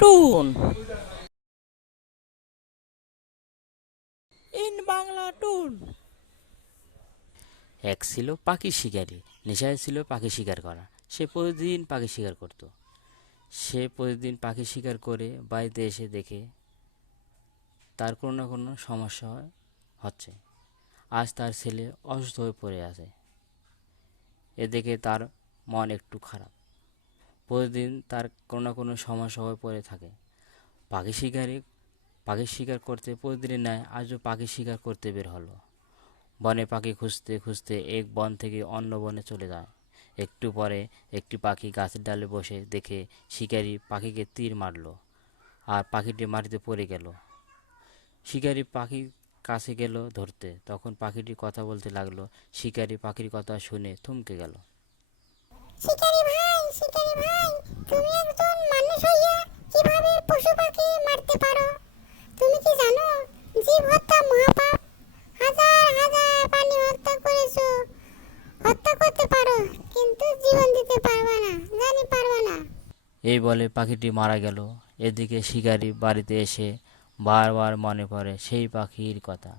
টুন ইন বাংলা টুন। এক ছিল পাখি শিকারী, নেশায় ছিল পাখি শিকার করা। সে প্রতিদিন পাখি শিকার করত। সে প্রতিদিন পাখি শিকার করে বাড়িতে এসে দেখে তার কোনো না কোনো সমস্যা হচ্ছে। আজ তার ছেলে অসুস্থ হয়ে পড়ে আছে। এ দেখে তার মন একটু খারাপ। প্রতিদিন তার কোনো না কোনো সমস্যা হয়ে পড়ে থাকে। পাখি শিকারে পাখি শিকার করতে প্রতিদিনের ন্যায় আজও পাখি শিকার করতে বের হলো। বনে পাখি খুঁজতে খুঁজতে এক বন থেকে অন্য বনে চলে যায়। একটু পরে একটি পাখি গাছের ডালে বসে দেখে শিকারী পাখিকে তীর মারল, আর পাখিটি মাটিতে পড়ে গেল। শিকারী পাখির কাছে গেল ধরতে, তখন পাখিটি কথা বলতে লাগলো। শিকারী পাখির কথা শুনে থমকে গেল। শিকারি ভাই, তুমি একজন মানুষ হইয়া কিভাবে পশু পাখি মারতে পারো? তুমি কি জানো জীব হত্যা মহাপাপ? হাজার হাজার প্রাণী হত্যা করতে পারো, কিন্তু জীবন দিতে পারবে না, পারবে না। এই বলে পাখিটি মারা গেল। এদিকে শিকারী বাড়িতে এসে বারবার মনে পড়ে সেই পাখির কথা।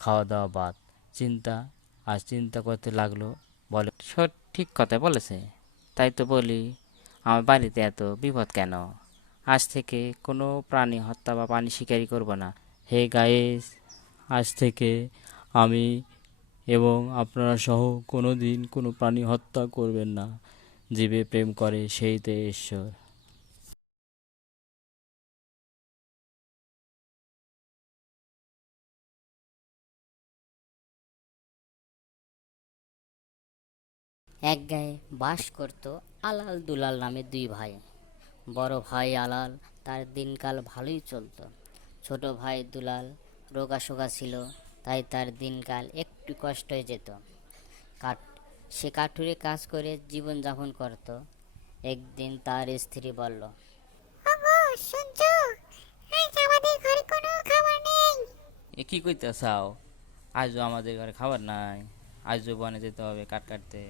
খাওয়া দাওয়া বাদ, চিন্তা আর চিন্তা করতে লাগলো। বলে, ঠিক কথা বলেছে। তাই তো বলি, আমার বাড়িতে এত বিপদ কেন? আজ থেকে কোনো প্রাণী হত্যা বা প্রাণী শিকারি করব না। হে গাইস, আজ থেকে আমি এবং আপনারা সহ কোনো দিন কোনো প্রাণী হত্যা করবেন না। জীবে প্রেম করে সেইতে ঈশ্বর। এক গায়ে বাস করত আলাল দুলাল নামে দুই ভাই। বড় ভাই আলাল, তার দিনকাল ভালোই চলতো। ছোট ভাই দুলাল রোগাশোকা ছিল, তাই তার দিনকাল একটু কষ্ট হয়ে যেত। কাঠ সে কাঠুরে কাজ করে জীবনযাপন করত। একদিন তার স্ত্রী বলল, ওগো, শুনছো? আজ আমাদের ঘরে কোনো খাবার নেই। এ কি কইতে চাও? আজও আমাদের ঘরে খাবার নাই। আজও বনে যেতে হবে কাঠ কাটতে।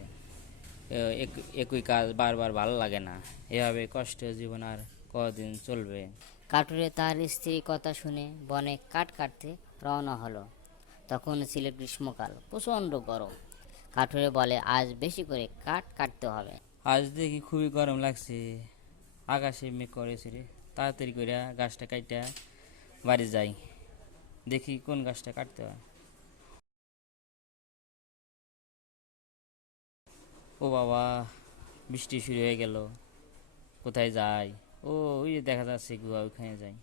একই কাজ বারবার ভালো লাগে না। এভাবে কষ্ট জীবন আর কদিন চলবে? কাঠুরে তার স্ত্রীর কথা শুনে বনে কাঠ কাটতে রওনা হলো। তখন ছিল গ্রীষ্মকাল, প্রচণ্ড গরম। কাঠুরে বলে, আজ বেশি করে কাঠ কাটতে হবে। আজ দেখি খুবই গরম লাগছে। আকাশে মেঘ করেছে রে। তাড়াতাড়ি করে গাছটা কাইটা বাড়ি যাই, দেখি কোন গাছটা কাটতে হয়। ও বাবা, বৃষ্টি শুরু হয়ে গেল। কোথায় যাই? ও, ওই যে দেখা যাচ্ছে গুহা, ওইখানে যাই।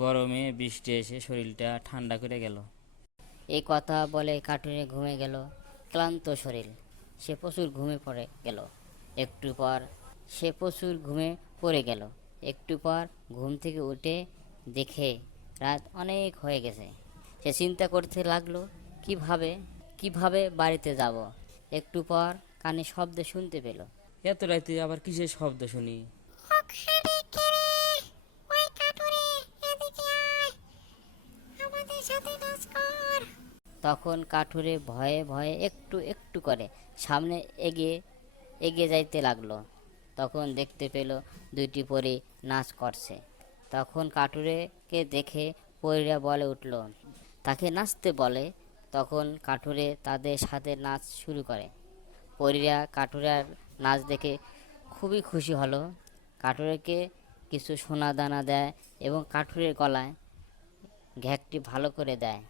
গরমে বৃষ্টি এসে শরীরটা ঠান্ডা করে গেল। এই কথা বলে কাঠুরে ঘুমে গেল। ক্লান্ত শরীর, সে প্রচুর ঘুমে পড়ে গেল। একটু পর সে প্রচুর ঘুমে পড়ে গেল। একটু পর ঘুম থেকে উঠে দেখে রাত অনেক হয়ে গেছে। সে চিন্তা করতে লাগলো, কিভাবে কিভাবে বাড়িতে যাব। একটু পর কানে শব্দ শুনতে পেল। এত রাতে আবার কিসের শব্দ শুনি? ওখানে কে রে? ওই কাঠুরে, এদিকে আয়, আমাদের সাথে নাচ কর। তখন কাঠুরে ভয়ে ভয়ে একটু একটু করে সামনে এগিয়ে এগিয়ে যাইতে লাগলো। তখন দেখতে পেল দুইটি পরী নাচ করছে। তখন কাঠুরেকে দেখে পরীরা বলে উঠল, তাকে নাচতে বলে। তখন কাঠুরে তাদের সাথে নাচ শুরু করে। পরীরা কাঠুরের নাচ দেখে খুবই খুশি হলো। কাঠুরেকে কিছু সোনা দানা দেয় এবং কাঠুরের গলায় ঘ্যাকটি ভালো করে দেয়।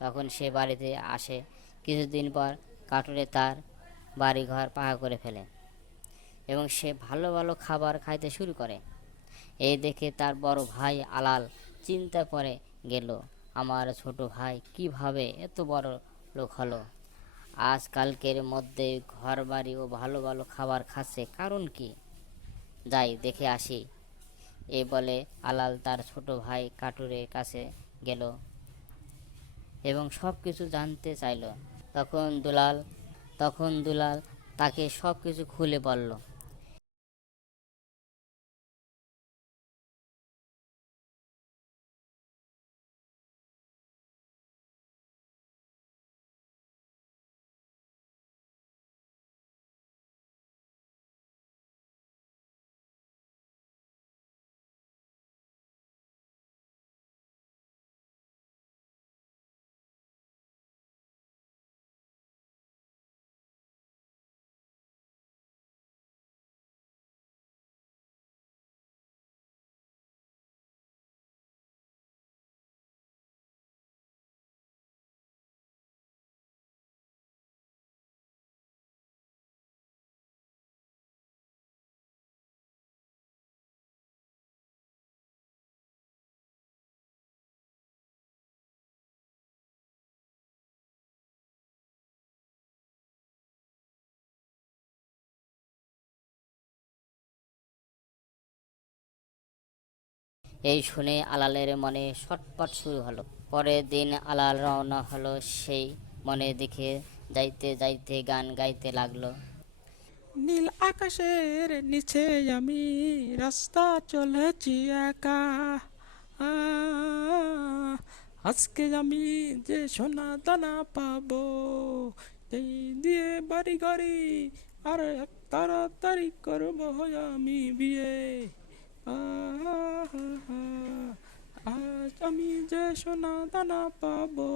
তখন সে বাড়িতে আসে। কিছুদিন পর কাঠুরে তার বাড়িঘর পাকা করে ফেলে এবং সে ভালো ভালো খাবার খাইতে শুরু করে। এই দেখে তার বড় ভাই আলাল চিন্তা পড়ে গেল, আমার ছোট ভাই কিভাবে এত বড় লোক হলো? আজকালকের মধ্যে ঘর বাড়ি ও ভালো ভালো খাবার খাচ্ছে, কারণ কি? যাই দেখে আসি। এই বলে আলাল তার ছোট ভাই কাঠুরের কাছে গেল এবং সব কিছু জানতে চাইল। তখন দুলাল তখন দুলাল তাকে সব কিছু খুলে বলল। এই শুনে আলালের মনে ছটফট শুরু হলো। পরের দিন আলাল রওনা হলো সেই মনে দেখে যাইতে যাইতে গান গাইতে লাগলো। নীল আকাশের নিচে আমি রাস্তা চলেছি একা, আজকে আমি যে সোনা দানা পাবো, এই দিয়ে বাড়ি গাড়ি আর তাড়াতাড়ি করবো আমি বিয়ে। আহ, আজ আমি যে সোনা দানা পাবো,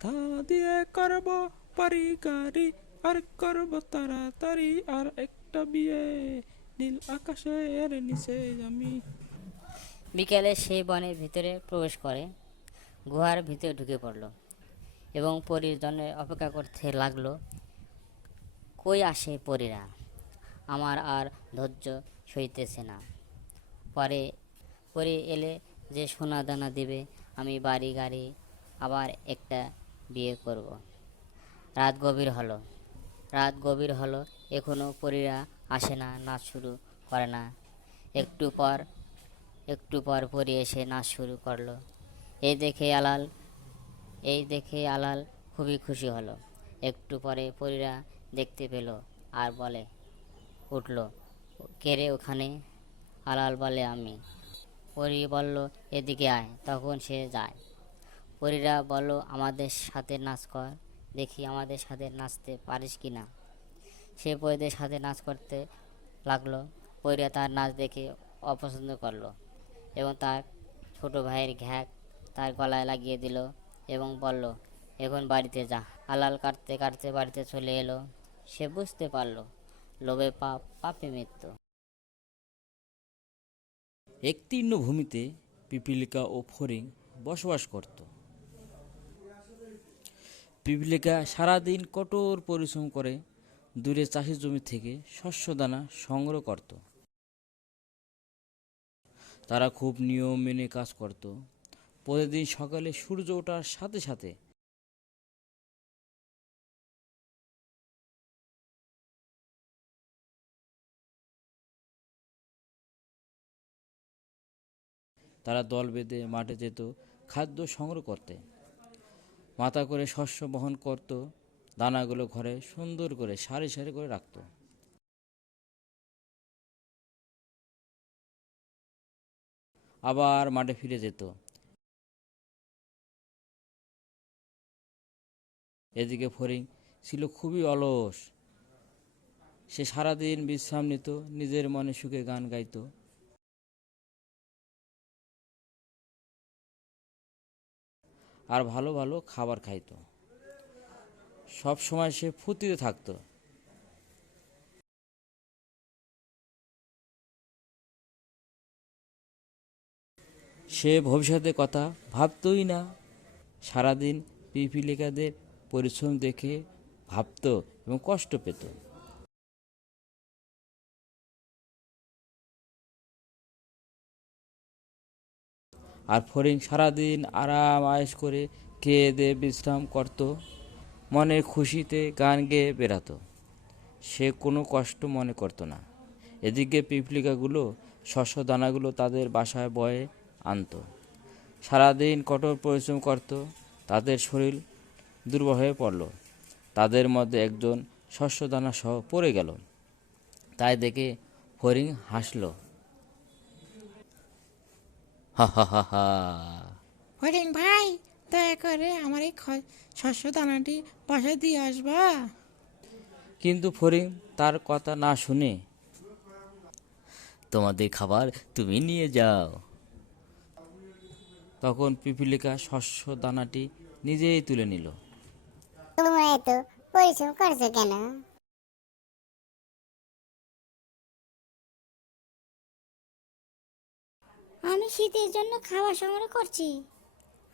তা দিয়ে করবো বাড়ি গাড়ি আর করবো তাড়াতাড়ি আর একটা বিয়ে, নীল আকাশের নিচে আমি। বিকেলে সেই বনের ভিতরে প্রবেশ করে, গুহার ভিতরে ঢুকে পড়ল এবং পরীর জন্য অপেক্ষা করতে লাগলো। কই আসে পরীরা, আমার আর ধৈর্য সইতেছে না। পরে পরে এলে যে সোনা দানা দিবে, আমি বাড়ি গাড়ি আবার একটা বিয়ে করব। রাত গভীর হলো, এখনো পরীরা আসে না, নাচ শুরু করে না। একটু পর পরী এসে নাচ শুরু করলো। এই দেখে আলাল খুবই খুশি হলো। একটু পরে পরীরা দেখতে পেল আর বলে উঠল, কে রে ওখানে? আলাল বলে, আমি। পরী বলল, এদিকে আয়। তখন সে যায়। পরীরা বলল, আমাদের সাথে নাচ কর, দেখি আমাদের সাথে নাচতে পারিস কি না। সে পরীদের সাথে নাচ করতে লাগলো। পরীরা তার নাচ দেখে অপছন্দ করলো এবং তার ছোট ভাইয়ের ঘ্যাক তার গলায় লাগিয়ে দিল এবং বলল, এখন বাড়িতে যা। আলাল কাটতে কাটতে বাড়িতে চলে এলো। সে বুঝতে পারলো লোভে পাপ, পাপে মৃত্যু। এক তৃণভূমিতে পিপীলিকা ও ফড়িং বসবাস করত। পিপীলিকা সারাদিন কঠোর পরিশ্রম করে দূরে চাষের জমি থেকে শস্য দানা সংগ্রহ করত। তারা খুব নিয়ম মেনে কাজ করত। প্রতিদিন সকালে সূর্য ওঠার সাথে সাথে তারা দল বেঁধে মাঠে যেত খাদ্য সংগ্রহ করতে। মাথা করে শস্য বহন করত, দানাগুলো ঘরে সুন্দর করে সারি সারি করে রাখত। আবার মাঠে ফিরে যেত। এদিকে ফড়িং ছিল খুবই অলস। সে সারাদিন বিশ্রাম নিত, নিজের মনে সুখে গান গাইত। আর ভালো ভালো খাবার খাইত। সব সময় সে ফুর্তিতে থাকতো। সে ভবিষ্যতের কথা ভাবতই না। সারাদিন পিপীলিকাদের পরিশ্রম দেখে ভাবত এবং কষ্ট পেত। আর ফড়িং সারাদিন আরাম আয়েশ করে খেয়ে দিয়ে বিশ্রাম করত, মনের খুশিতে গান গেয়ে বেড়াতো। সে কোনো কষ্ট মনে করত না। এদিকে পিপলিকাগুলো শস্য দানাগুলো তাদের বাসায় বয়ে আনত। সারাদিন কঠোর পরিশ্রম করত। তাদের শরীর দুর্বল হয়ে পড়ল। তাদের মধ্যে একজন শস্য দানা সহ পড়ে গেল। তাই দেখে ফড়িং হাসল, হা হা হা হা। ফড়িং ভাই, দয়া করে আমার এই শস্য দানাটি বাসায় দিয়ে আসবা। কিন্তু ফড়িং তার কথা না শুনে, তোমাদের খাবার তুমি নিয়ে যাও। তখন পিপীলিকা শস্য দানাটি নিজেই তুলে নিল। তোমরা এত পরিশ্রম করছো কেন? আমি শীতের জন্য খাবার সংগ্রহ করছি।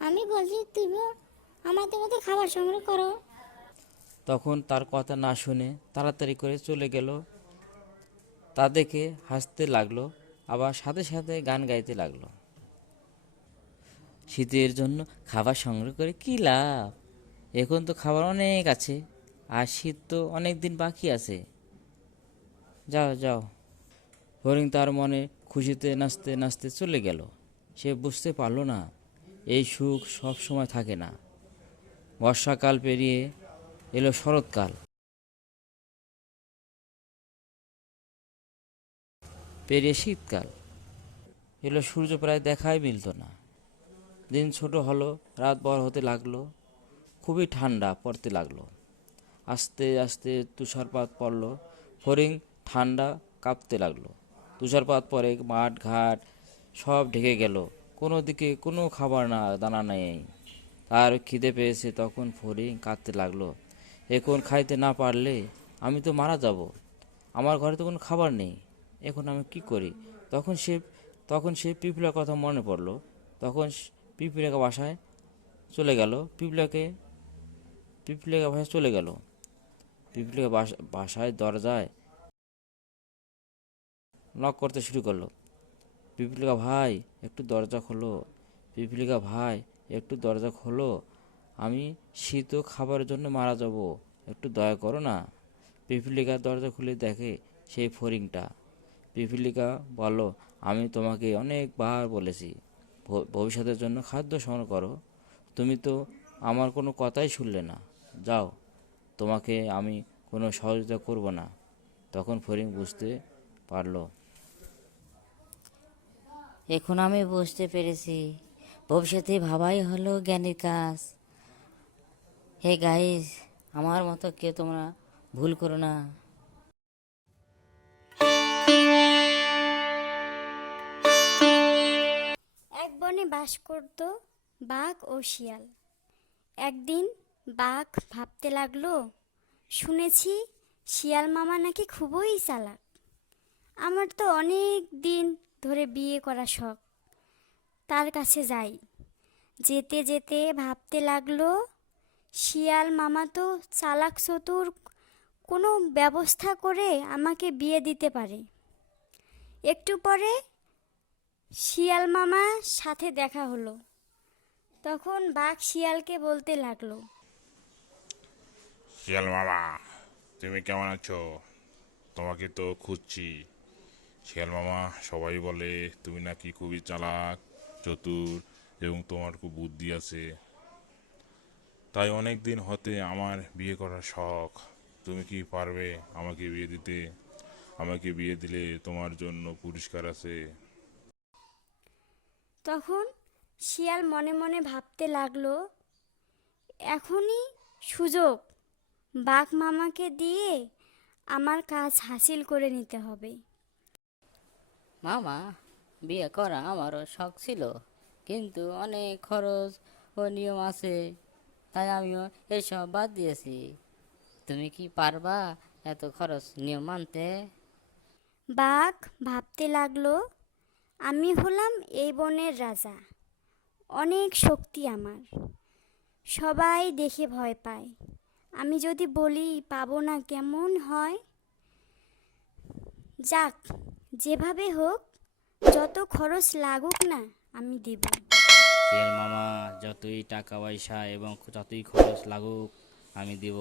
আমি বলছি তুমিও আমাদের মতো খাবার সংগ্রহ করো। তখন তার কথা না শুনে তাড়াতাড়ি করে চলে গেল। তা দেখে হাসতে লাগলো, আবার সাথে সাথে গান গাইতে লাগলো। শীতের জন্য খাবার সংগ্রহ করে কী লাভ? এখন তো খাবার অনেক আছে, আর শীত তো অনেক দিন বাকি আছে। যাও যাও। হরিণ তার মনে খুশিতে নাচতে নাচতে চলে গেল। সে বুঝতে পারল না এই সুখ সব সময় থাকে না। বর্ষাকাল পেরিয়ে এলো শরৎকাল, পেরিয়ে শীতকাল এলো, সূর্য প্রায় দেখাই মিলত না। দিন ছোট হলো, রাত বড় হতে লাগলো, খুবই ঠান্ডা পড়তে লাগলো। আস্তে আস্তে তুষারপাত পড়ল, ফড়িং ঠান্ডা কাঁপতে লাগলো। তুষারপাত পরে মাঠ ঘাট সব ঢেকে গেল, কোনো দিকে কোনো খাবার না দানা নেই। তার খিদে পেয়েছে, তখন ফড়িং কাঁদতে লাগলো, এখন খাইতে না পারলে আমি তো মারা যাব, আমার ঘরে তো কোনো খাবার নেই, এখন আমি কি করি? তখন সে পিঁপড়ার কথা মনে পড়লো। তখন পিঁপড়াকে বাসায় চলে গেল, পিঁপড়াকে বাসায় চলে গেল। পিঁপড়াকে বাসায় দরজায় নক করতে শুরু করলো। পিপলিকা ভাই একটু দরজা খোলো, পিপলিকা ভাই একটু দরজা খোলো, আমি শীত ও খাবারের জন্য মারা যাব, একটু দয়া করো না। পিপলিকা দরজা খুলে দেখে সেই ফড়িংটা। পিপলিকা বলল, আমি তোমাকে অনেকবার বলেছি ভবিষ্যতের জন্য খাদ্য সংগ্রহ করো, তুমি তো আমার কোনো কথাই শুনলে না, যাও, তোমাকে আমি কোনো সহযোগিতা করব না। তখন ফড়িং বুঝতে পারলো। এখন আমি বুঝতে পেরেছি, ভবিষ্যতে ভাবাই হলো জ্ঞানের কাজ। হে গাইস, আমার মতো কেউ তোমরা ভুল করো না। এক বনে বাস করত বাঘ ও শিয়াল। একদিন বাঘ ভাবতে লাগলো, শুনেছি শিয়াল মামা নাকি খুবই চালাক। আমার তো অনেক দিন ধরে বিয়ে করা শখ, তার কাছে যাই। যেতে যেতে ভাবতে লাগলো, শিয়াল মামা তো চালাক চতুর, কোনো ব্যবস্থা করে আমাকে বিয়ে দিতে পারে। একটু পরে শিয়াল মামার সাথে দেখা হলো। তখন বাঘ শিয়ালকে বলতে লাগলো, শিয়াল মামা, তুমি কেমন আছো? তোমাকে তো খুঁজছি। শিয়াল মামা, সবাই বলে তুমি নাকি খুবই চালাক, চতুর এবং তোমার খুব বুদ্ধি আছে। তাই অনেক দিন হতে আমার বিয়ে করার শখ। তুমি কি পারবে আমাকে বিয়ে দিতে? আমাকে বিয়ে দিলে তোমার জন্য পুরস্কার আছে। তখন শিয়াল মনে মনে ভাবতে লাগলো, এখনই সুযোগ, বাঘ মামাকে দিয়ে আমার কাজ হাসিল করে নিতে হবে। মামা, বিয়ে করা আমারও শখ ছিল, কিন্তু অনেক খরচ ও নিয়ম আছে, তাই আমিও এসব বাদ দিয়েছি। তুমি কি পারবা এত খরচ নিয়ম মানতে? বাঘ ভাবতে লাগলো, আমি হলাম এই বনের রাজা, অনেক শক্তি আমার, সবাই দেখে ভয় পায়। আমি যদি বলি পাবো না কেমন হয়? যাক, যেভাবে হোক, যত খরচ লাগুক না আমি দেব। শিয়াল মামা, যতই টাকা পয়সা এবং যতই খরচ লাগুক আমি দিব,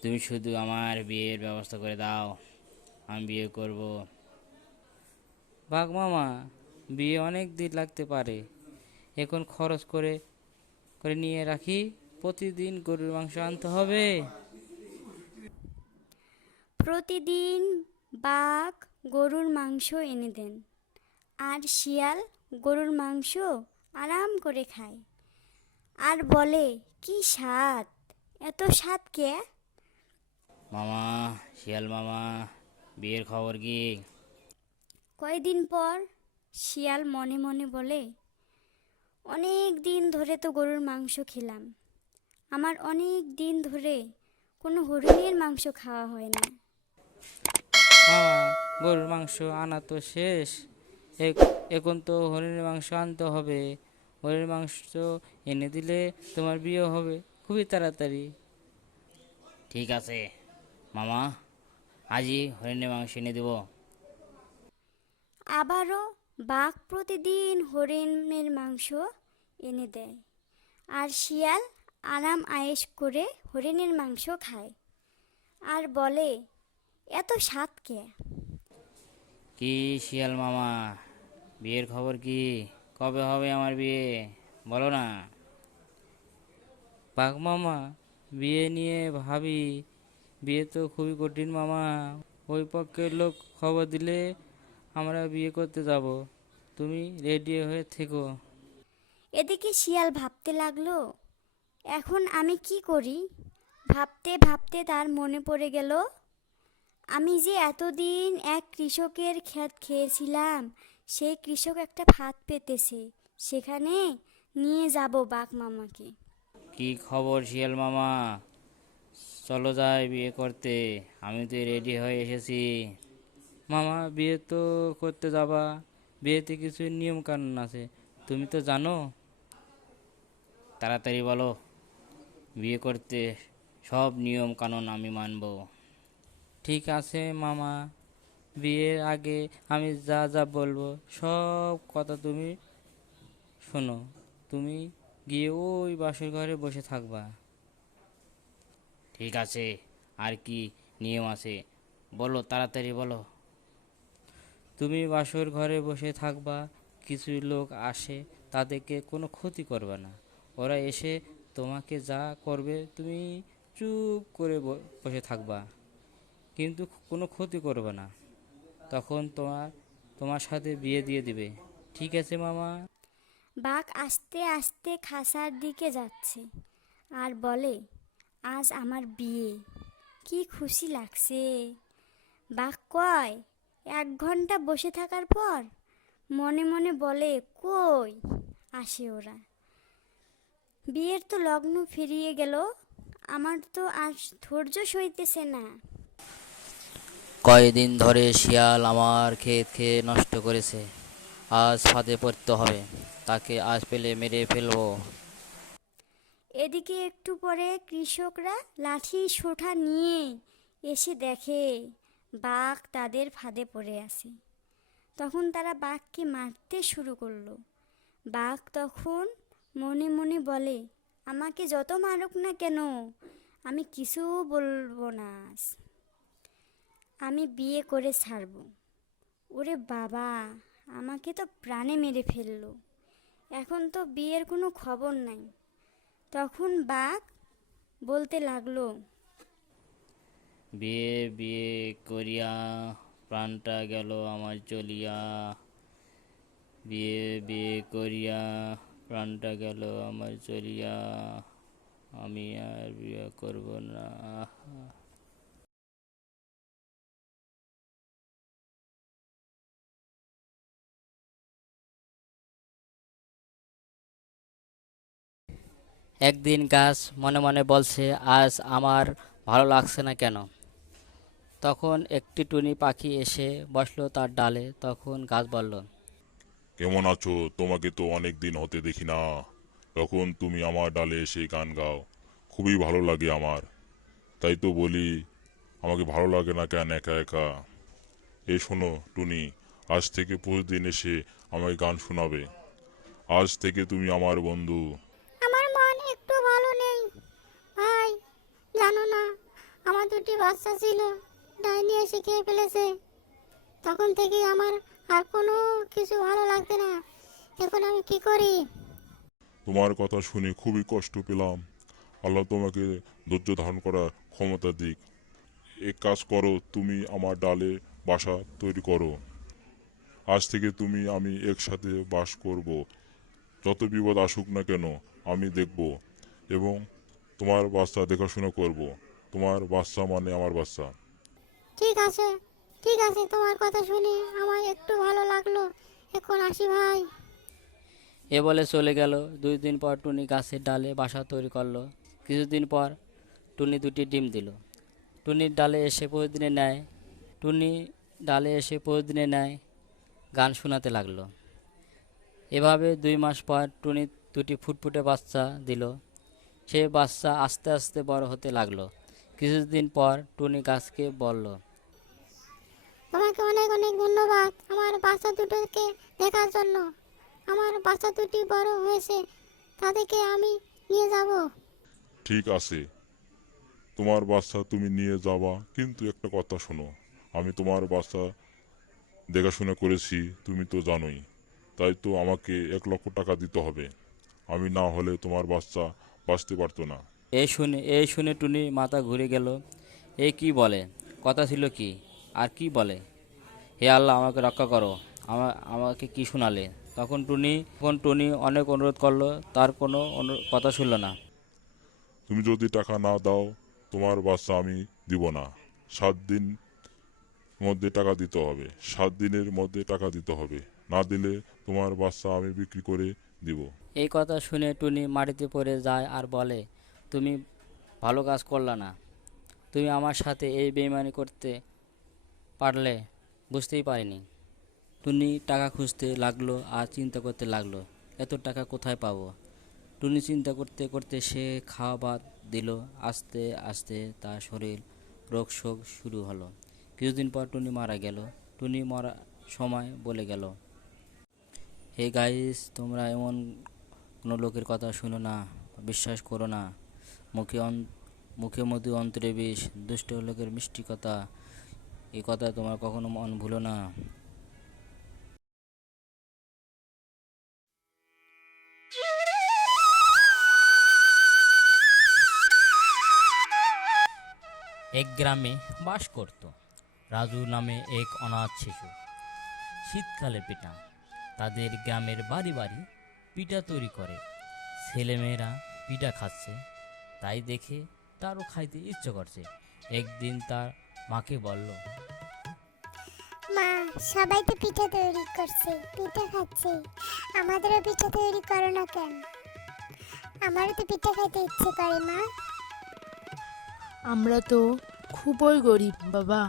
তুমি শুধু আমার বিয়ের ব্যবস্থা করে দাও, আমি বিয়ে করব। বাঘ মামা, বিয়ে অনেক দিন লাগতে পারে, এখন খরচ করে করে নিয়ে রাখি, প্রতিদিন গরুর মাংস আনতে হবে। প্রতিদিন বাঘ গরুর মাংস এনে দেন, আর শিয়াল গরুর মাংস আরাম করে খায় আর বলে, কি স্বাদ, এত স্বাদ কে? মামা, শিয়াল মামা, বিয়ের খবর কি? কয়দিন পর শিয়াল মনে মনে বলে, অনেক দিন ধরে তো গরুর মাংস খেলাম, আমার অনেক দিন ধরে কোনো হরিণের মাংস খাওয়া হয় না। মামা, গরুর মাংস আনা তো শেষ, এখন তো হরিণের মাংস আনতে হবে, হরিণের মাংস এনে দিলে তোমার বিয়ে হবে খুবই তাড়াতাড়ি। ঠিক আছে মামা, আজই হরিণের মাংস এনে দেবো। আবারও বাঘ প্রতিদিন হরিণের মাংস এনে দেয়, আর শিয়াল আরাম আয়েশ করে হরিণের মাংস খায় আর বলে, এত স্বাদ কে? কি শিয়াল মামা, বিয়ের খবর কি? কবে হবে আমার বিয়ে, বলো না। বাঘ মামা, বিয়ে নিয়ে ভাবি, বিয়ে তো খুবই কঠিন মামা। ওই পক্ষের লোক খবর দিলে আমরা বিয়ে করতে যাব, তুমি রেডি হয়ে থেকো। এদিকে শিয়াল ভাবতে লাগলো, এখন আমি কি করি? ভাবতে ভাবতে তার মনে পড়ে গেল, আমি যে এতদিন এক কৃষকের ক্ষেত খেয়েছিলাম, সেই কৃষক একটা ফাঁদ পেতেছে, সেখানে নিয়ে যাব বাঘ মামাকে। কি খবর শিয়াল মামা, চলো যাই বিয়ে করতে, আমি তো রেডি হয়ে এসেছি। মামা, বিয়ে তো করতে যাবা, বিয়েতে কিছু নিয়ম কানুন আছে, তুমি তো জানো। তাড়াতাড়ি বলো, বিয়ে করতে সব নিয়ম কানুন আমি মানব। ঠিক আছে মামা, বিয়ের আগে আমি যা যা বলবো সব কথা তুমি শোনো। তুমি গিয়ে ওই বাসর ঘরে বসে থাকবা। ঠিক আছে, আর কি নিয়ম আছে বলো, তাড়াতাড়ি বলো। তুমি বাসর ঘরে বসে থাকবা, কিছু লোক আসে, তাদেরকে কোনো ক্ষতি করবে না। ওরা এসে তোমাকে যা করবে তুমি চুপ করে বসে থাকবা, কিন্তু কোনো ক্ষতি করবে না। তখন তোমার সাথে বিয়ে দিয়ে দিবে। ঠিক আছে মামা। বাঘ আস্তে আস্তে খাসার দিকে যাচ্ছে আর বলে, আজ আমার বিয়ে, কি খুশি লাগছে। বাঘ কয়, 1 ঘন্টা বসে থাকার পর মনে মনে বলে, কই আসে ওরা, বিয়ের তো লগ্ন ফিরিয়ে গেল, আমার তো আর ধৈর্য সইতেছে না। কয়দিন ধরে শিয়াল আমার ক্ষেত খেয়ে নষ্ট করেছে, আজ ফাঁদে পড়তে হবে, তাকে আজ পেলে মেরে ফেলবো। এদিকে একটু পরে কৃষকরা লাঠি সোঁঠা নিয়ে এসে দেখে বাঘ তাদের ফাঁদে পড়ে আছে। তখন তারা বাঘকে মারতে শুরু করলো। বাঘ তখন মনে মনে বলে, আমাকে যত মারুক না কেন, আমি কিছু বলবো না আজ, আমি বিয়ে করে ছাড়বো। ওরে বাবা, আমাকে তো প্রাণে মেরে ফেললো, এখন তো বিয়ের কোনো খবর নাই। তখন বাঘ বলতে লাগলো, বিয়ে বিয়ে করিয়া প্রাণটা গেল আমার চলিয়া, বিয়ে বিয়ে করিয়া প্রাণটা গেল আমার চলিয়া, আমি আর বিয়ে করব না। একদিন গাছ মনে মনে বলছে, আজ আমার ভালো লাগছে না কেন। তখন একটি টুনি পাখি এসে বসলো তার ডালে। তখন গাছ বলল, কেমন আছো? তোমাকে তো অনেক দিন হতে দেখি না। তখন তুমি আমার ডালে এসে গান গাও, খুবই ভালো লাগে আমার। তাই তো বলি, আমাকে ভালো লাগে না কেন একা একা? এই শোনো টুনি, আজ থেকে প্রতিদিন এসে আমাকে গান শোনাবে। আজ থেকে তুমি আমার বন্ধু। আমার মন একটু ভালো নেই ভাই, জানো না, আমার 2টি বাচ্চা ছিল, ডাইনি এসে খেয়ে ফেলেছে। তখন থেকে আমার আর কোনো কিছু ভালো লাগছে না, এখন আমি কি করি? তোমার কথা শুনে খুবই কষ্ট পেলাম। আল্লাহ তোমাকে ধৈর্য ধারণ করার ক্ষমতা দিক। এক কাজ করো, তুমি আমার ডালে বাসা তৈরি করো। আজ থেকে তুমি আমি একসাথে বাস করব। যত বিপদ আসুক না কেন আমি দেখব, এবং তোমার বাচ্চা দেখাশোনা করব। তোমার বাচ্চা মানে আমার বাচ্চা। ঠিক আছে, ঠিক আছে, তোমার কথা শুনে আমার একটু ভালো লাগলো, এখন আসি ভাই। এ বলে চলে গেল। 2 দিন পর টুনি গাছের ডালে বাসা তৈরি করলো। কিছুদিন পর টুনি 2টি ডিম দিল। টুনির ডালে এসে প্রতিদিনের ন্যায় টুনি ডালে এসে প্রতিদিনের ন্যায় গান শোনাতে লাগলো। এভাবে 2 মাস পর টুনি 2টি ফুটফুটে বাচ্চা দিল। সে বাচ্চা আস্তে আস্তে বড় হতে লাগলো। কিছুদিন পর টুনি গাছকে বলল, তোমাকে অনেক অনেক ধন্যবাদ আমার বাচ্চা দুটোকে দেখার জন্য। আমার বাচ্চা দুটি বড় হয়েছে, তাদেরকে আমি নিয়ে যাব। ঠিক আছে, তোমার বাচ্চা তুমি নিয়ে যাবা, কিন্তু একটা কথা শোনো, আমি তোমার বাচ্চা দেখাশোনা করেছি, তুমি তো জানোই। তাই তো আমাকে 1,00,000 টাকা দিতে হবে। আমি না হলে তোমার বাচ্চা বাঁচতে পারতো না। এই শুনে টুনি মাথা ঘুরে গেল। এ কি বলে? কথা ছিল কি? আর কি বলে? হে আল্লাহ, আমাকে রক্ষা করো। আমাকে কি শোনালে? তখন টুনি অনেক অনুরোধ করলো, তার কোনো কথা শুনল না। তুমি যদি টাকা না দাও তোমার বাচ্চা আমি দিব না। 7 দিন মধ্যে টাকা দিতে হবে। 7 দিনের মধ্যে টাকা দিতে হবে। না দিলে তোমার বাচ্চা আমি বিক্রি করে দিব। এই কথা শুনে টুনি মাটিতে পড়ে যায় আর বলে, তুমি ভালো কাজ করলে না। তুমি আমার সাথে এই বেইমানি করতে পারলে বুঝতেই পারিনি। টুনি টাকা খুঁজতে লাগলো আর চিন্তা করতে লাগলো, এত টাকা কোথায় পাবো। টুনি চিন্তা করতে করতে সে খাওয়া বাদ দিল। আস্তে আস্তে তার শরীর রোগশোক শুরু হলো। কিছুদিন পর টুনি মারা গেল। টুনি মরার সময় বলে গেল, হে গাইস, তোমরা এমন কোনো লোকের কথা শুনো না, বিশ্বাস করো না। মুখে মধু অন্তরে বিষ, দুষ্ট লোকের মিষ্টি কথা, এই কথা তোমরা কখনো মন ভুলো না। এক গ্রামে বাস করত রাজু নামে এক অনাথ শিশু। শীতকালে পিঠা, তাদের গ্রামের বাড়ি বাড়ি পিঠা তৈরি করে। ছেলেমেয়েরা পিঠা খাচ্ছে, তাই দেখে তারও খাইতে ইচ্ছে করছে। একদিন তার মাকে বলল, মা, সবাই তো পিঠা তৈরি করছে, পিঠা খাচ্ছে, আমাদেরও পিঠা তৈরি করো না কেন? আমারও তো পিঠা খাইতে ইচ্ছে করে মা। আমরা তো খুবই গরিব বাবা,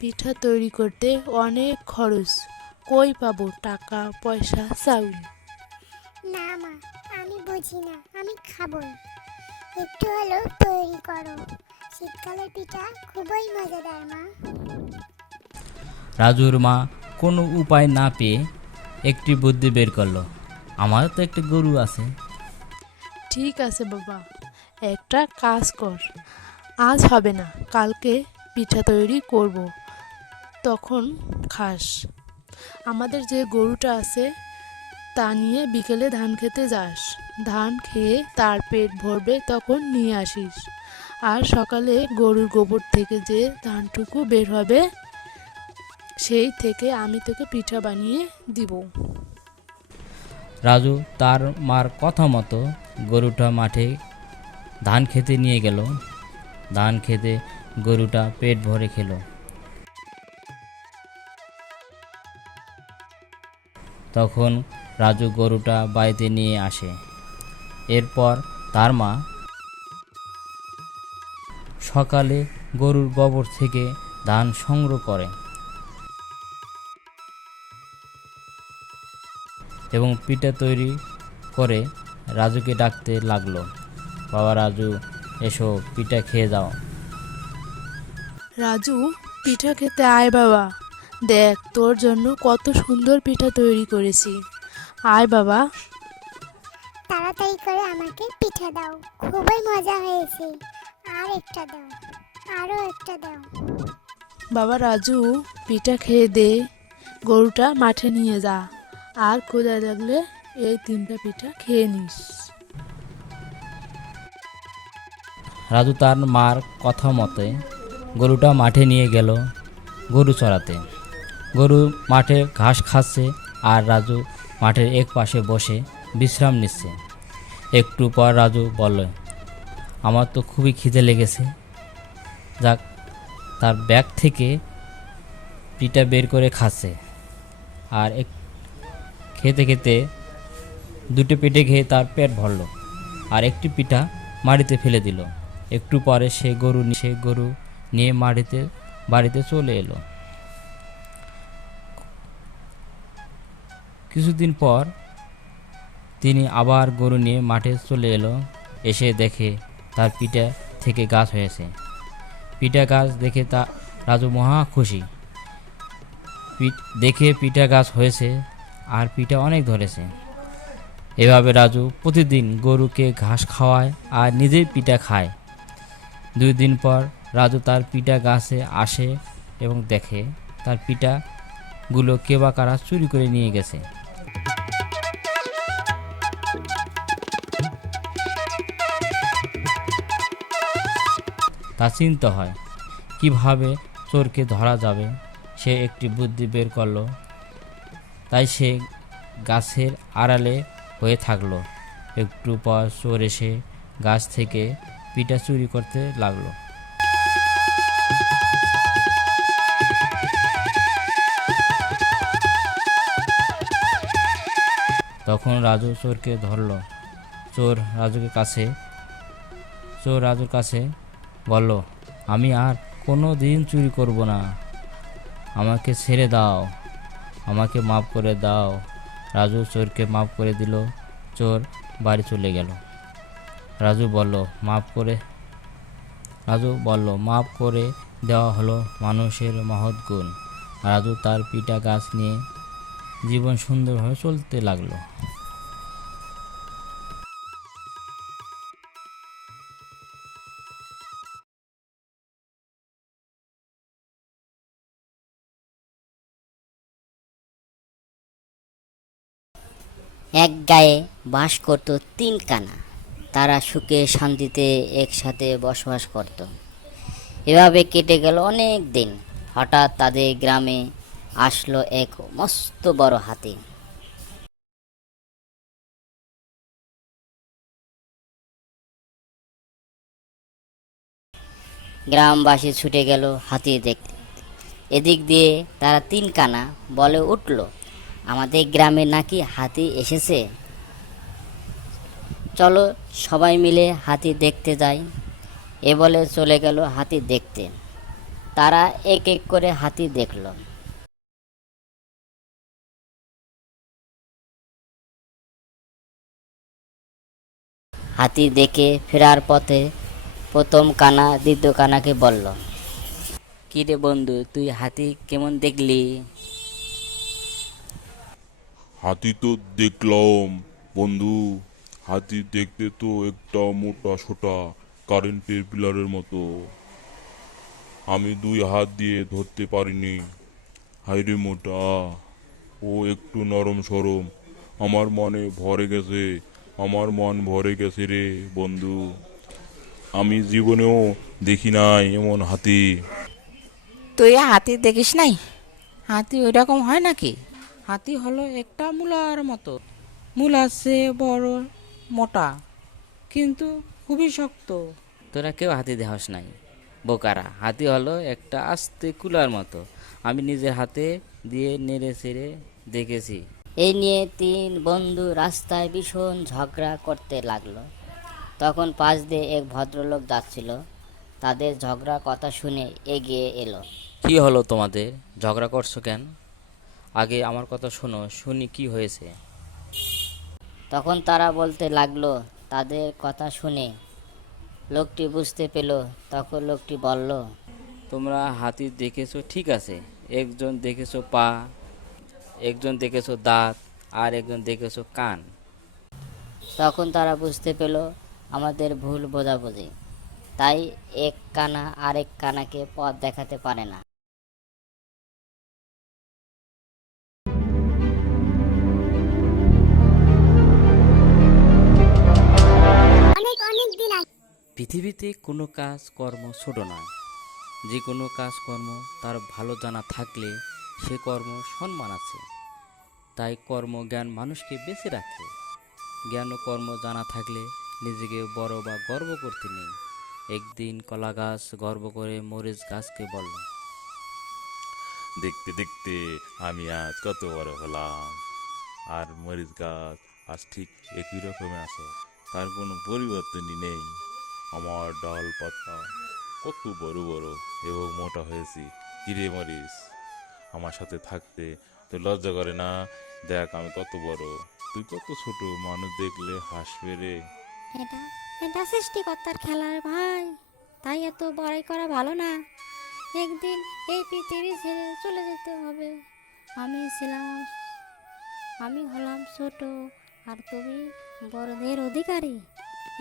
পিঠা তৈরি করতে অনেক খরচ, কই পাবো টাকা পয়সা চাউল? না মা, আমি বুঝি না, আমি খাবই। একটু হলেও তৈরি করো, শীতকালের পিঠা খুবই মজাদার মা। রাজুর মা কোনো উপায় না পেয়ে একটি বুদ্ধি বের করলো, আমার তো একটা গরু আছে। ঠিক আছে বাবা, একটা কাজ কর, আজ হবে না, কালকে পিঠা তৈরি করব, তখন খাস। আমাদের যে গরুটা আছে তা নিয়ে বিকেলে ধান খেতে যাস, ধান খেয়ে তার পেট ভরবে তখন নিয়ে আসিস। আর সকালে গরুর গোবর থেকে যে ধানটুকু বের হবে সেই থেকে আমি তোকে পিঠা বানিয়ে দিব। রাজু তার মার কথা মতো গরুটা মাঠে ধান খেতে নিয়ে গেল। ধান খেতে গরুটা পেট ভরে খেলো। তখন রাজু গরুটা বাড়িতে নিয়ে আসে। এরপর তার মা সকালে গরুর গোবর থেকে ধান সংগ্রহ করে এবং পিঠা তৈরি করে রাজুকে ডাকতে লাগলো, বাবা রাজু, এসো পিঠা খেয়ে যাও। রাজু, পিঠা খেতে আয় বাবা, দেখ তোর জন্য কত সুন্দর পিঠা তৈরি করেছি, আয় বাবা। তাড়াতাড়ি করে আমাকে পিঠা দাও, খুবই মজা হয়েছে। আর একটা দাও, আরো একটা দাও। বাবা রাজু, পিঠা খেয়ে দে, গরুটা মাঠে নিয়ে যা, আর ক্ষুধা লাগলে এই 3টা পিঠা খেয়ে নিস। রাজু তার মার কথা মতে গরুটা মাঠে নিয়ে গেল গরু চড়াতে। গরু মাঠে ঘাস খাচ্ছে আর রাজু মাঠের এক পাশে বসে বিশ্রাম নিচ্ছে। একটু পর রাজু বলল, আমার তো খুবই খিদে লেগেছে। যাক, তার ব্যাগ থেকে পিঠা বের করে খাচ্ছে আর খেতে খেতে 2টি পিঠে খেয়ে তার পেট ভরল আর একটি পিঠা মাটিতে ফেলে দিল। একটু পরে সে গরু নিয়ে বাড়িতে চলে এলো। কিছুদিন পর তিনি আবার গরু নিয়ে মাঠে চলে এলো। এসে দেখে তার পিঠা থেকে গাছ হয়েছে। পিঠা গাছ দেখে রাজু মহা খুশি। দেখে পিঠা গাছ হয়েছে আর পিঠা অনেক ধরেছে। এভাবে রাজু প্রতিদিন গরুকে ঘাস খাওয়ায় আর নিজেই পিঠা খায়। 2 দিন পর রাজু তার পিঠা গাছে আসে এবং দেখে তার পিঠাগুলো কে বা কারা চুরি করে নিয়ে গেছে। তা চিন্তা হয় কিভাবে চোরকে ধরা যাবে। সে একটি বুদ্ধি বের করলো। তাই সে গাছের আড়ালে হয়ে থাকলো। একটু পর চোর এসে গাছ থেকে পিঠা চুরি করতে লাগলো। তখন রাজু চোরকে ধরল। চোর রাজুর কাছে বলল, আমি আর কোনো দিন চুরি করব না, আমাকে ছেড়ে দাও, আমাকে মাফ করে দাও। রাজু চোরকে মাফ করে দিল। চোর বাড়ি চলে গেল। রাজু বলল, মাফ করে দেওয়া হলো মানুষের মহৎ গুণ। রাজু তার পিটা গাছ নিয়ে জীবন সুন্দরভাবে চলতে লাগলো। এক গায়ে বাস করত 3 কানা। তারা সুখে শান্তিতে একসাথে বসবাস করত। এভাবে কেটে গেল অনেক দিন। হঠাৎ তাদের গ্রামে আসলো এক মস্ত বড় হাতি। গ্রামবাসী ছুটে গেল হাতি দেখতে। এদিক দিয়ে তারা 3 কানা বলে উঠল, আমাদের গ্রামে নাকি হাতি এসেছে, চলো সবাই মিলে হাতি দেখতে যাই। এ বলে চলে গেল হাতি দেখতে। তারা এক এক করে হাতি দেখল। হাতি দেখে ফেরার পথে প্রথম কানা দ্বিতীয় কানাকে বলল, কি রে বন্ধু, তুই হাতি কেমন দেখলি? হাতি তো দেখলাম বন্ধু, হাতি দেখতে তো একটা মোটা সোটা কারেন্টের পিলারের মতো। আমি 2 হাত দিয়ে ধরতে পারিনি। হাইরে মোটা, ও একটু নরম সরম। আমার মন ভরে গেছে রে বন্ধু। আমি জীবনেও দেখি নাই এমন হাতি। তুই হাতি দেখিস নাই? হাতি ওই রকম হয় নাকি? হাতি হলো একটা মূলার মতো। মূলা চেয়ে বড়, মোটা, কিন্তু খুবই শক্ত। তোরা কেউ হাতি দেখাস নাই, বোকারা। হাতি হলো একটা আস্তে কুলার মতো। আমি নিজের হাতে দিয়ে নেড়ে চেড়ে দেখেছি। এই নিয়ে 3 বন্ধু রাস্তায় ভীষণ ঝগড়া করতে লাগলো। তখন পাশ দিয়ে এক ভদ্রলোক যাচ্ছিল। তাদের ঝগড়ার কথা শুনে এগিয়ে এলো। কি হলো তোমাদের, ঝগড়া করছো কেন? আগে আমার কথা শোনো, শুনি কি হয়েছে। তখন তারা বলতে লাগলো। তাদের কথা শুনে লোকটি বুঝতে পেল। তখন লোকটি বলল, তোমরা হাতি দেখেছো ঠিক আছে, একজন দেখেছো পা, একজন দেখেছো দাঁত, আর একজন দেখেছো কান। তখন তারা বুঝতে পেল আমাদের ভুল বোঝাবুঝি। তাই এক কানা আরেক কানাকে পথ দেখাতে পারে না। অনেক অনেক দিন আগে পৃথিবীতে কোনো কাজ কর্ম ছোট নয়। যে কোনো কাজকর্ম তার ভালো জানা থাকলে সে কর্ম সম্মান আছে। তাই কর্মজ্ঞান মানুষকে বেঁচে রাখে। জ্ঞান ও কর্ম জানা থাকলে নিজেকে বড় বা গর্ব করতে নেই। একদিন কলা গাছ গর্ব করে মরিচ গাছকে বলল, দেখতে দেখতে আমি আজ কত বড় হলাম, আর মরিচ গাছ আজ ঠিক একই রকমই আছে, তার কোনো পরিবর্তনই নেই। আমার ডাল পাতা কত বড় বড় এবং মোটা হয়েছি। কিরে মরিচ, আমার সাথে থাকতে তোর লজ্জা করে না? দেখ আমি কত বড়, তুই কত ছোট, মানুষ দেখলে হাসবে রে। এটা এটা সৃষ্টিকর্তার খেলা রে ভাই, তাই এত বড়াই করা ভালো না। একদিন এই পৃথিবী ছেড়ে চলে যেতে হবে। আমি হলাম ছোট, আর তুমি বড়দের অধিকারী।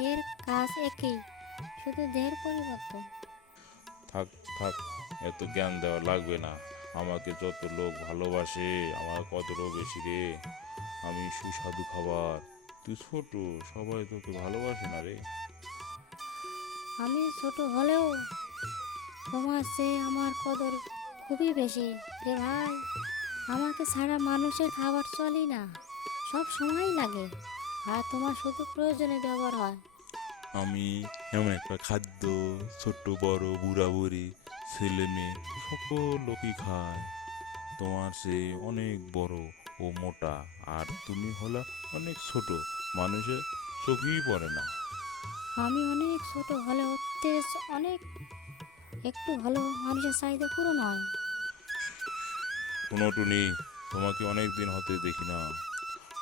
এর কাজ একই, শুধু দেহের পরিবর্তন। থাক থাক, এত জ্ঞান দেওয়া লাগবে না। আমাকে যত লোক ভালোবাসে আমার কদরও বেশি রে। আমি সুস্বাদু খাবার, তুই ছোট, সবাই তোকে ভালোবাসে না রে। আমি ছোট হলেও তোমার চেয়ে আমার কদর খুবই বেশি রে ভাই। আমাকে ছাড়া মানুষের খাবার চলেই না, সব সময় লাগে, আর তোমার শুধু প্রয়োজনে ব্যবহার হয়। আমি এমন একটা খাদ্য ছোট বড় বুড়া বুড়ি ছেলে মেয়ে সকল লোকই খায়। তোমার সে অনেক বড় ও মোটা, আর তুমি হলা অনেক ছোট, মানুষের চোখেই পড়ে না। আমি অনেক ছোট হলেও তেজ অনেক, একটু হলেও মানুষের চাহিদা পূরণ হয়। শোনো টুনি, তোমাকে অনেক দিন হতে দেখি না।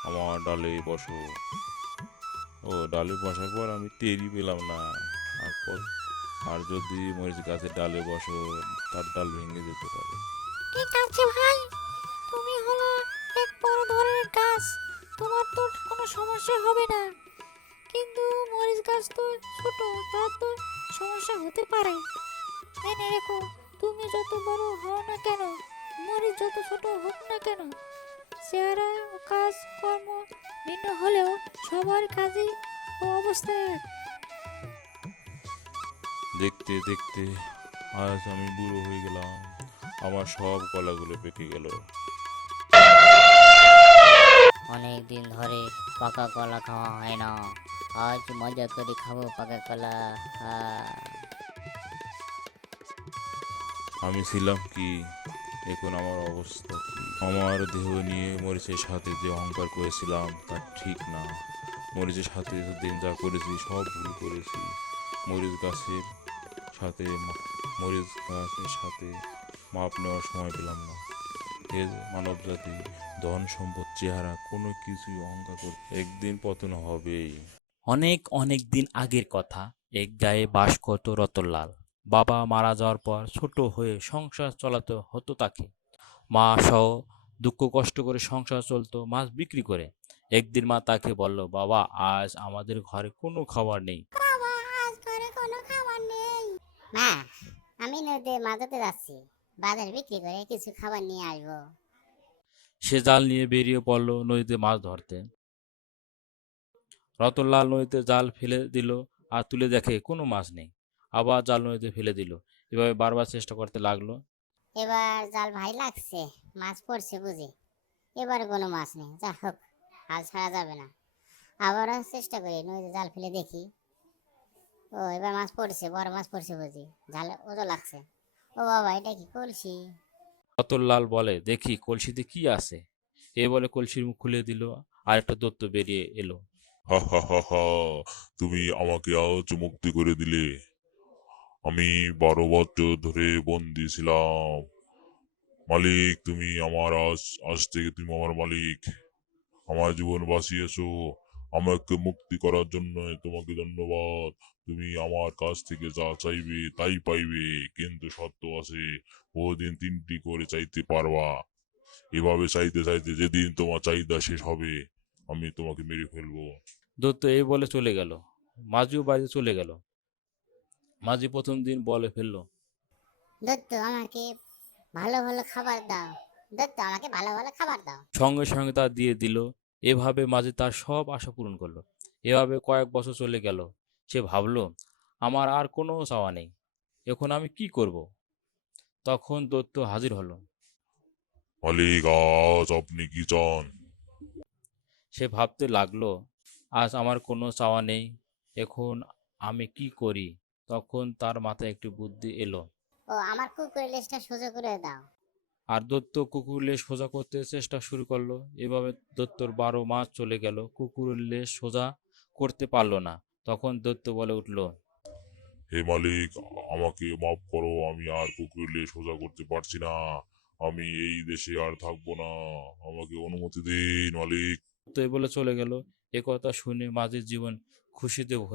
আমার ডালে বসো। ও ডালে বসার পর আমি টেরই পেলাম না। আর আর যদি মরিচ গাছের ডালে বসো, তার ডাল ভেঙে যেতে পারে। ঠিক আছে ভাই, তুমি হলো এক বড় ধরনের গাছ, তোমার তো কোনো সমস্যা হবে না। কিন্তু মরিচ গাছ তো ছোট, তার তো সমস্যা হতে পারে। মেনে রেখো, তুমি যত বড় হও না কেন, মরিচ যত ছোট হোক না কেন, চেহারা ও কাজ কর্ম ভিন্ন হলেও সবার কাজে ও অবস্থায় এক। দেখতে দেখতে আজ আমি বুড়ো হয়ে গেলাম, আমার সব কলাগুলো পেকে গেল। অনেক দিন ধরে পাকা কলা খাওয়া হয় না, আজ মজা করে খাবো পাকা কলা। আমি ছিলাম কি, এখন আমার অবস্থা কি? আমার দেহ নিয়ে মরিচের সাথে যে অহংকার করেছিলাম তা ঠিক না। মরিচের সাথে দিন যা করেছি সব ভুল করেছি। মরিচ গাছের মরিচ গাছের সাথে মাপ নেওয়ার সময় পেলাম না। হে মানব জাতি, ধন সম্পদ চেহারা কোনো কিছুই অহংকার করে একদিন পতন হবেই। অনেক অনেক দিন আগের কথা, এক গায়ে বাস করত রতনলাল। বাবা মারা যাওয়ার পর ছোট হয়ে সংসার চালাতে হতো তাকে। মা সহ দুঃখ কষ্ট করে সংসার চলতো মাছ বিক্রি করে। একদিন মা তাকে বলল, বাবা আজ আমাদের ঘরে কোনো খাবার নেই। বাবা, আজ ঘরে কোনো খাবার নেই। মা, আমি নদীতে মাছ ধরতে যাচ্ছি, বাজার বিক্রি করে কিছু খাবার নিয়ে আসবো। সে জাল নিয়ে বেরিয়ে পড়ল নদীতে মাছ ধরতে। রতনলাল নদীতে জাল ফেলে দিল আর তুলে দেখে কোনো মাছ নেই। আবার জাল নদীতে ফেলে দিল। এভাবে বারবার চেষ্টা করতে লাগলো। এবার জাল ভাই লাগছে, মাছ পড়ছে বুঝি। এবার কোনো মাছ নেই, যা হোক, হাল ছাড়া যাবে না। আবারও চেষ্টা করি, নদীতে জাল ফেলে দেখি। ও এবার মাছ পড়ছে, বড় মাছ পড়ছে বুঝি, জাল ওজো লাগছে। ও বাবা, এটা কি কলসি? রতনলাল বলে, দেখি কলসিতে কি আছে। এ বলে কলসির মুখ খুলে দিল আর একটা দৈত্য বেরিয়ে এলো। হা হা হা হা, তুমি আমাকে আজ মুক্তি করে দিলে। আমি 12 বছর ধরে বন্দি ছিলাম। মালিক, তুমি আমার আজ থেকে তুমি আমার মালিক। আমার জীবন বাঁচিয়েছো, আমাকে মুক্তি করার জন্য তোমাকে ধন্যবাদ। তুমি আমার কাছ থেকে যা চাইবে তাই পাইবে, কিন্তু শর্ত আছে, প্রতিদিন 3টি করে চাইতে পারবা। এভাবে চাইতে চাইতে যেদিন তোমার চাহিদা শেষ হবে, আমি তোমাকে মেরে ফেলবো। দৈত্য এই বলে চলে গেল। মাঝিও বাড়িতে চলে গেল। মাঝি প্রথম দিন বলে ফেললো, দত্ত, আমাকে ভালো ভালো খাবার দাও। দত্ত, আমাকে ভালো ভালো খাবার দাও। সঙ্গে সঙ্গে তা দিয়ে দিল। এভাবে মাঝি তার সব আশা পূরণ করলো। এভাবে কয়েক বছর চলে গেল। সে ভাবলো, আমার আর কোনো চাওয়া নেই, এখন আমি কি করব। তখন দৈত্য হাজির হলো। মালিক, আজ আপনি কি চান? সে ভাবতে লাগলো, আজ আমার কোনো চাওয়া নেই, এখন আমি কি করি। তখন তার মাথায় একটি বুদ্ধি এলো। ও, আমার কুকুরের লেজটা সোজা করে দাও। আর দৈত্য কুকুর লেজ সোজা করতে চেষ্টা শুরু করলো। এভাবে দৈত্যর 12 মাস চলে গেল, কুকুরের লেজ সোজা করতে পারলো না। তখন দৈত্য বলে উঠলো, হে মালিক, আমাকে মাফ করো, আমি আর কুকুরের লেজ সোজা করতে পারছি না। আমি এই দেশে আর থাকবো না, আমাকে অনুমতি দিন মালিক। তো এই বলে চলে গেল। এ কথা শুনে মাঝির জীবন খুশিতে ভরে